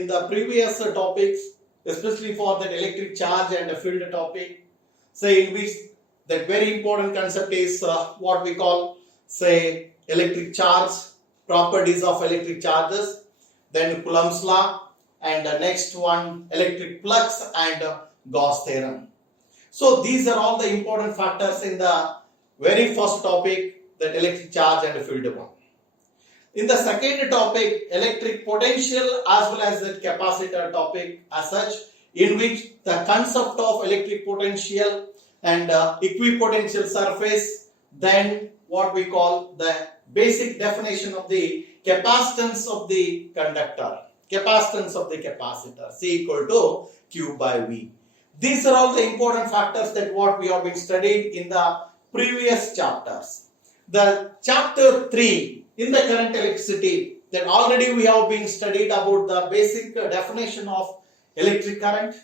in the previous topics, especially for that electric charge and field topic, say in which that very important concept is what we call say electric charge, properties of electric charges, then Coulomb's law, and the next one electric flux and Gauss theorem. So these are all the important factors in the very first topic, that electric charge and field one. In the second topic, electric potential as well as the capacitor topic as such, in which the concept of electric potential and equipotential surface, then what we call the basic definition of the capacitance of the conductor, capacitance of the capacitor, C equal to Q by V. These are all the important factors that what we have been studied in the previous chapters. The chapter 3 in the current electricity, that already we have been studied about the basic definition of electric current.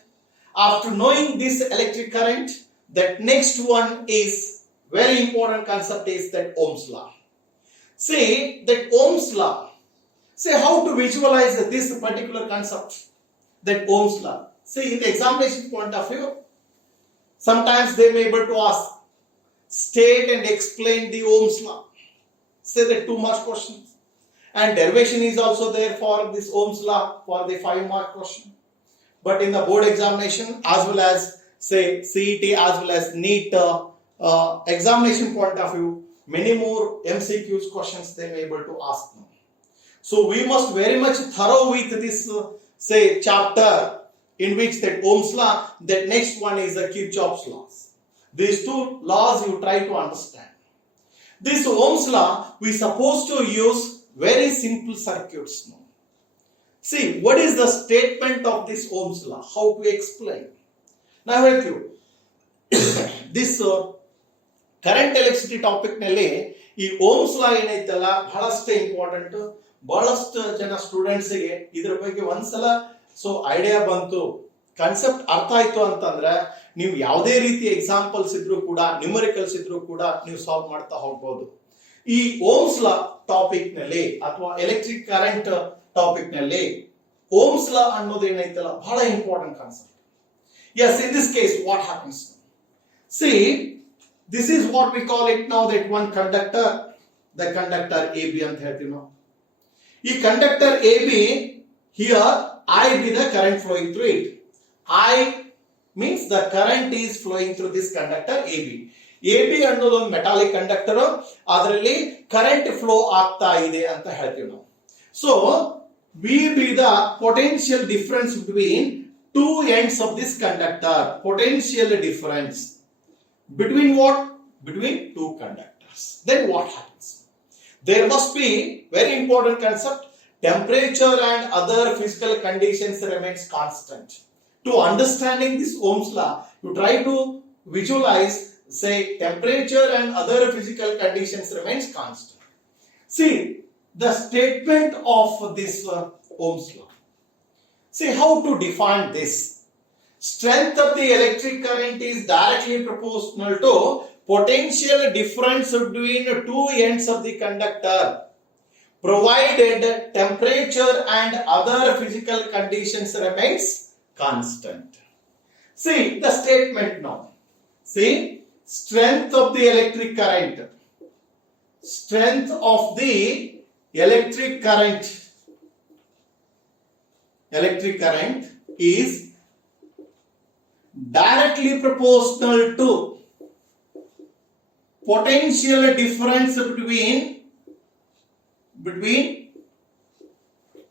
After knowing this electric current, that next one is very important concept is that Ohm's law. See that Ohm's law. See how to visualize this particular concept, that Ohm's law. See in the examination point of view, sometimes they may be able to ask, state and explain the Ohm's law. Say that 2 mark questions. And derivation is also there for this Ohm's law for the 5 mark question. But in the board examination as well as say CET as well as NEET examination point of view, many more MCQs questions they may be able to ask now. So we must very much thorough with this say chapter in which that Ohm's law, that next one is the Kirchhoff's laws. These 2 laws you try to understand. This Ohm's law we supposed to use very simple circuits now. See what is the statement of this Ohm's law, how to explain. Now I tell you this current electricity topic nalli ee Ohm's law enaitalla ಬಹಳಷ್ಟು important. ಬಹಳಷ್ಟು ಜನ students ಗೆ ಇದರ ಬಗ್ಗೆ ಒಂದ್ಸಲ so idea ಬಂತು, concept ಅರ್ಥ ಆಯ್ತು ಅಂತಂದ್ರೆ ನೀವು ಯಾವುದೇ ರೀತಿ ಎಕ್ಸಾಂಪಲ್ಸ್ ಇದ್ರೂ ಕೂಡ ನ್ಯೂಮರಿಕಲ್ಸ್ ಇದ್ರೂ ಕೂಡ ನೀವು ಸಾಲ್ವ್ ಮಾಡ್ತಾ ಹೋಗ್ಬೋದು. ಈ ಓಮ್ಸ್ ಲಾ ಟಾಪಿಕ್ ನಲ್ಲಿ ಅಥವಾ ಎಲೆಕ್ಟ್ರಿಕ್ ಕರೆಂಟ್ ಟಾಪಿಕ್ ನಲ್ಲಿ ಓಮ್ಸ್ ಲಾ ಅನ್ನೋದು ಏನೈತಲ್ಲ ಬಹಳ important concept. Yes, in this case what happens, see this is what we call it now, that one conductor, the conductor AB ಅಂತ ಹೇಳ್ತೀವಿ ನಾವು. ಈ conductor AB, here I be the current flowing through it. I means the current is flowing through this conductor AB. AB ಅನ್ನೋದು ಒಂದು metallic conductor, ಅದರಲ್ಲಿ current flow ಆಗ್ತಾ ಇದೆ ಅಂತ ಹೇಳ್ತೀವಿ ನಾವು. So V be the potential difference between two ends of this conductor. Potential difference between what? Between 2 conductors. Then what happens? There must be very important concept, temperature and other physical conditions remains constant. To understanding this Ohm's law, you try to visualize, say temperature and other physical conditions remains constant. See the statement of this Ohm's law. See how to define this. Strength of the electric current is directly proportional to potential difference between 2 ends of the conductor, provided temperature and other physical conditions remains constant. See the statement now. See, strength of the electric current. Strength of the electric current. Electric current is directly proportional to potential difference between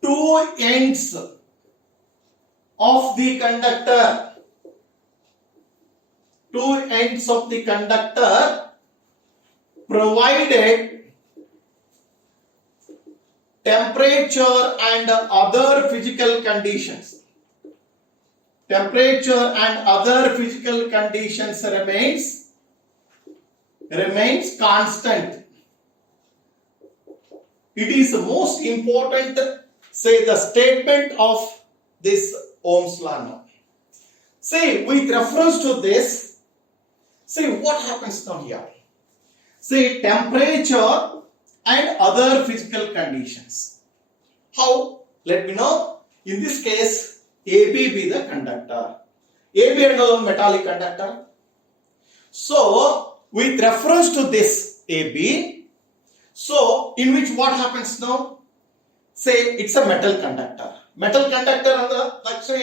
2 ends of the conductor. 2 ends of the conductor, provided temperature and other physical conditions. Temperature and other physical conditions remains constant. It is the most important, say the statement of this Ohm's law now. See, with reference to this, see what happens now here. See, temperature and other physical conditions. How? Let me know. In this case, AB be the conductor. AB another metallic conductor. So, with reference to this AB, so in which what happens now? Say it's a metal conductor. Metal conductor andre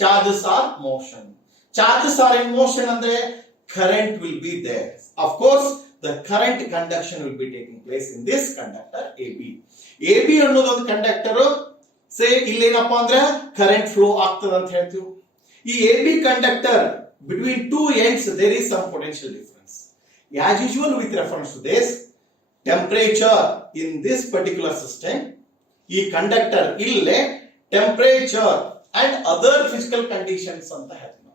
charges are motion. Charges are in motion andre current will be there. Of course, the current conduction will be taking place in this conductor AB. AB annodondu conductor say illenappa andre current flow ಆಗ್ತದೆ ಅಂತ ಹೇಳ್ತೀವಿ. ಈ AB conductor between two ends there is some potential difference. As usual with reference to this, temperature in this particular system, ಈ conductor ಇಲ್ಲೇ temperature and other physical conditions ಅಂತ ಹೇಳ್ತೀವಿ.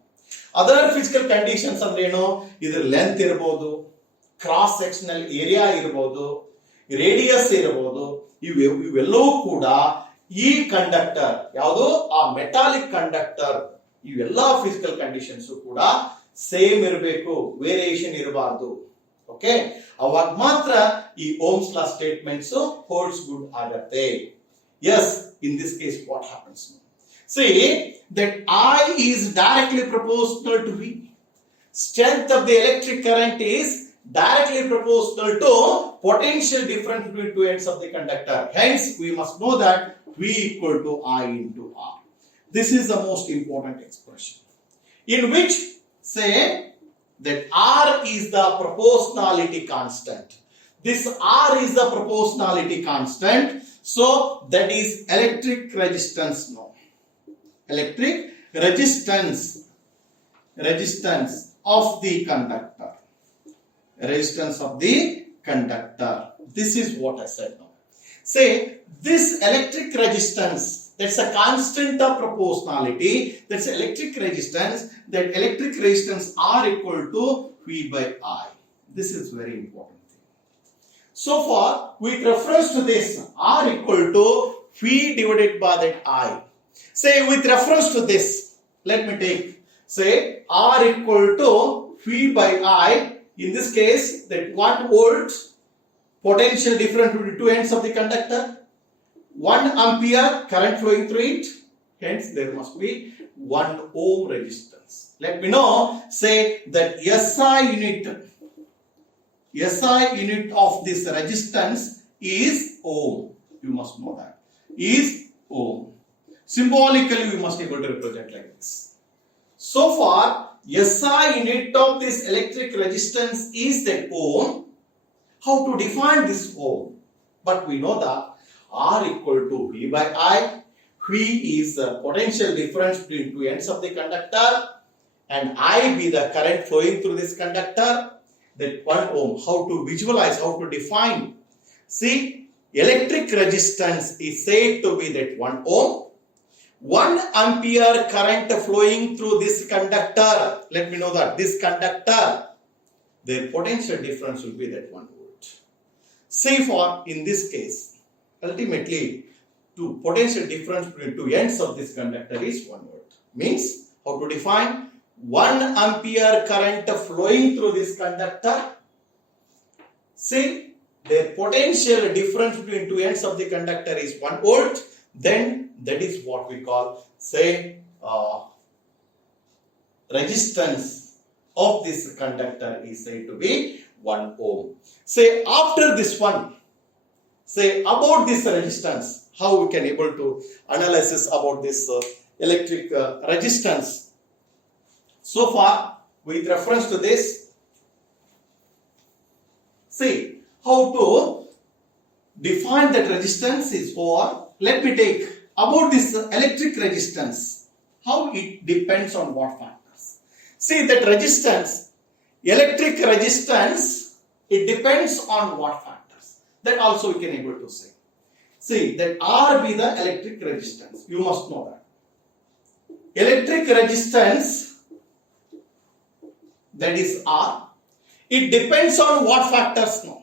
Other physical conditions ಅಂದ್ರೆ ಏನು? ಇದರ ಲೆಂತ್ ಇರಬಹುದು, cross sectional area ಇರಬಹುದು, radius ಇರಬಹುದು. ಇವೆಲ್ಲವೂ ಕೂಡ ಈ ಕಂಡಕ್ಟರ್ ಯಾವುದು ಆ ಮೆಟಾಲಿಕ್ ಕಂಡಕ್ಟರ್ ಇವೆಲ್ಲ ಫಿಸಿಕಲ್ ಕಂಡೀಷನ್ಸ್ ಕೂಡ ಸೇಮ್ ಇರಬೇಕು, ವೇರಿಯೇಷನ್ ಇರಬಾರ್ದು. ಓಕೆ, ಅವಾಗ ಮಾತ್ರ ಈ Ohm's law statements holds good ಆಗತ್ತೆ. Yes, in this case what happens? See that I is directly proportional to V. Strength of the electric current is directly proportional to potential difference between two ends of the conductor. Hence, we must know that V equal to I into R. This is the most important expression. In which, say that R is the proportionality constant. This R is the proportionality constant. So, that is electric resistance now. Electric resistance of the conductor. Resistance of the conductor. This is what I said now. Say this electric resistance, that's a constant of proportionality. That's electric resistance. That electric resistance R equal to V by I. This is very important thing. So far, with reference to this, R equal to V divided by that I. Say with reference to this, let me take, say R equal to V by I. In this case, that 1 volt potential difference between two ends of the conductor, 1 ampere current flowing through it. Hence, there must be 1 ohm resistance. Let me know, say that SI unit of this resistance is ohm. You must know that is ohm. Symbolically, we must be able to represent like this. So far, SI unit of this electric resistance is that ohm. How to define this ohm? But we know that R equal to V by I. V is the potential difference between two ends of the conductor, and I be the current flowing through this conductor. That 1 ohm. How to visualize? How to define? See, electric resistance is said to be that 1 ohm. 1 ampere current flowing through this conductor. Let me know that this conductor, their potential difference will be that 1 volt. Say for in this case, ultimately, the potential difference between two ends of this conductor is 1 volt. Means, how to define? 1 ampere current flowing through this conductor. See, their potential difference between two ends of the conductor is 1 volt. Then that is what we call, say, resistance of this conductor is said to be 1 ohm. Say after this one, say about this resistance, how we can able to analysis about this electric resistance. So far, with reference to this, see how to define that resistance is for. Let me take about this electric resistance. How it depends on what factors? See that resistance, electric resistance, it depends on what factors? That also we can able to say. See that R be the electric resistance. You must know that. Electric resistance, that is R. It depends on what factors now?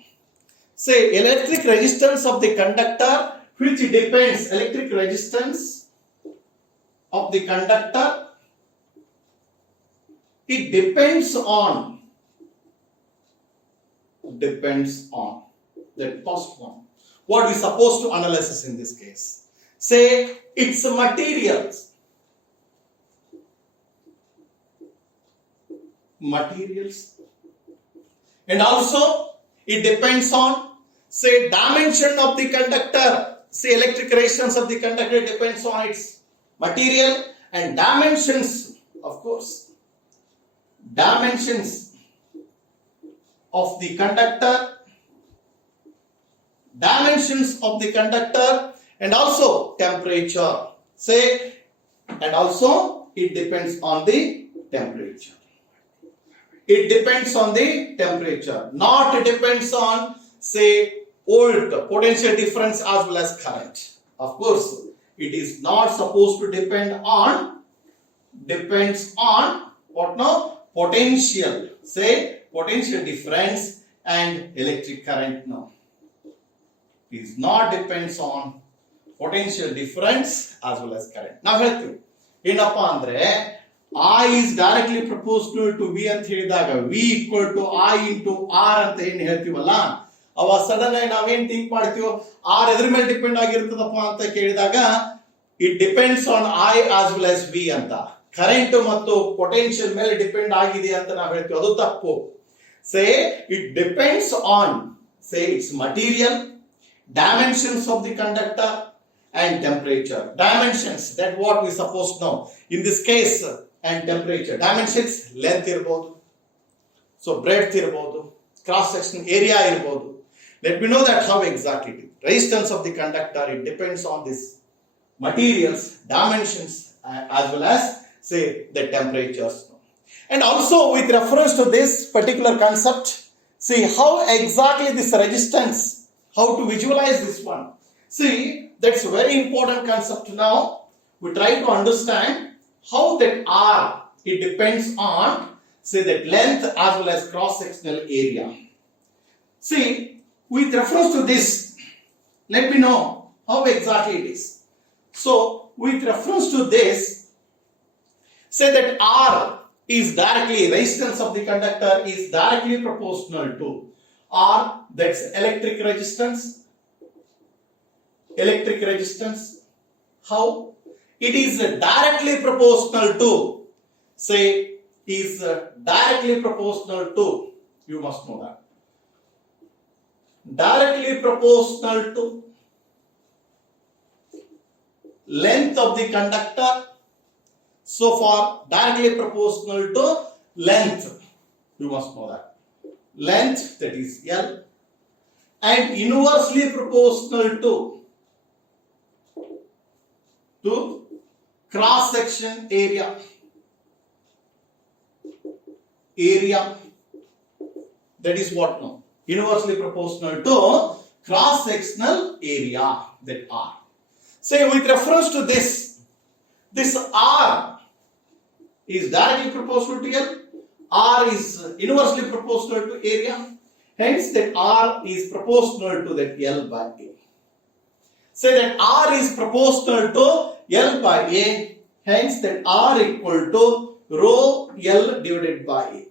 Say electric resistance of the conductor, which depends, electric resistance of the conductor, it depends on that first one. What we supposed to analyze in this case? Say its materials. And also it depends on, say, dimension of the conductor. Say, electric resistance of the conductor depends on its material and dimensions, of course. Dimensions of the conductor, and also temperature. Say, and also it depends on the temperature. It depends on the temperature, not depends on, say, volt, potential difference as well as current. Of course, it is not supposed to depends on what now? Potential, say, potential difference and electric current. No, it is not depends on potential difference as well as current. Now ಹೇಳ್ತೀವಿ ಏನಪ್ಪಾ ಅಂದ್ರೆ I is directly proportional to V ಅಂತ ಹೇಳಿದಾಗ V equal to I into R ಅಂತ ಏನು ಹೇಳ್ತೀವಲ್ಲ, ಅವ sudden ಆಗಿ ನಾವೇನ್ ಥಿಂಕ್ ಮಾಡ್ತೀವೋ R ಎದ್ರ ಮೇಲೆ ಡಿಪೆಂಡ್ ಆಗಿರ್ತದಪ್ಪ ಅಂತ ಕೇಳಿದಾಗ it depends on I as well as V ಅಂತ, ಕರೆಂಟ್ ಮತ್ತು ಪೊಟೆನ್ಷಿಯಲ್ ಮೇಲೆ ಡಿಪೆಂಡ್ ಆಗಿದೆ ಅಂತ ನಾವು ಹೇಳ್ತೀವಿ, ಅದು ತಪ್ಪು. Say it depends on, say, it's material, dimensions of the conductor and temperature. Dimensions, that what we supposed to know. In this case, and temperature. Dimensions, length irbodu. So breadth irbodu. Cross section area irbodu. Let me know that how exactly it is. Resistance of the conductor, it depends on this materials, dimensions, as well as, say, the temperatures. And also with reference to this particular concept, see how exactly this resistance, how to visualize this one. See, that's a very important concept. Now we try to understand how that R, it depends on, say, that length as well as cross sectional area. See, with reference to this, let me know how exactly it is. So with reference to this, say that R is directly, resistance of the conductor is directly proportional to R, that's electric resistance. How? It is directly proportional to, say, is directly proportional to, you must know that, directly proportional to length of the conductor. So far, directly proportional to length, you must know that, length, that is L, and inversely proportional to cross section area, that is what now, inversely proportional to cross sectional area, that R. Say with reference to this R is directly proportional to L, R is inversely proportional to area, hence that R is proportional to that L by A. Say that R is proportional to L by A, hence that R equal to rho L divided by A.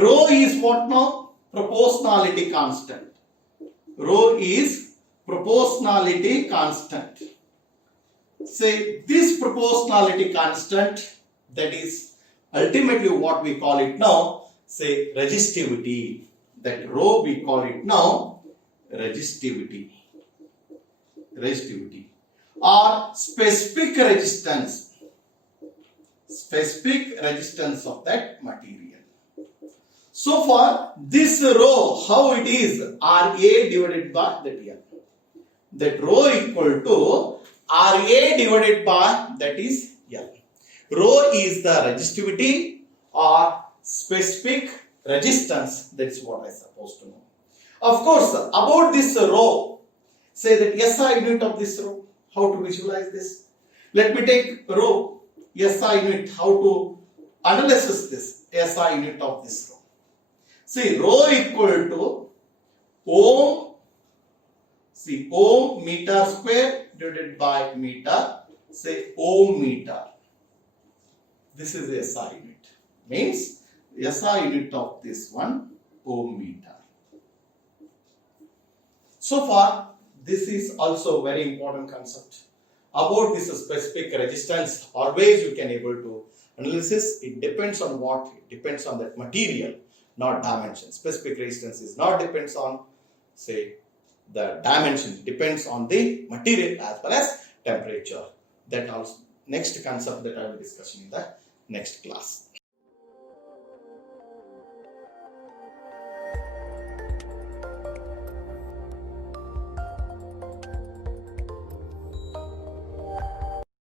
Rho is what now? Proportionality constant. Rho is proportionality constant. Say this proportionality constant, that is ultimately what we call it now, say, resistivity. That rho we call it now resistivity, or specific resistance of that material. So far, this rho, how it is, RA divided by that L. That rho equal to RA divided by that is L. Rho is the resistivity or specific resistance. That's what I supposed to know. Of course, about this rho, say that SI unit of this rho, how to visualize this? Let me take rho, SI unit, how to analyze this SI unit of this rho. See, rho equal to ohm, see, ohm meter square divided by meter, say ohm meter. This is the SI unit. Means SI unit of this one, ohm meter. So far, this is also very important concept. about this specific resistance, always you can able to analysis. It depends on what? It depends on that material, not dimension. Specific resistance is not depends on, say, the dimension. It depends on the material as well as temperature. That also next concept that I will discuss in the next class.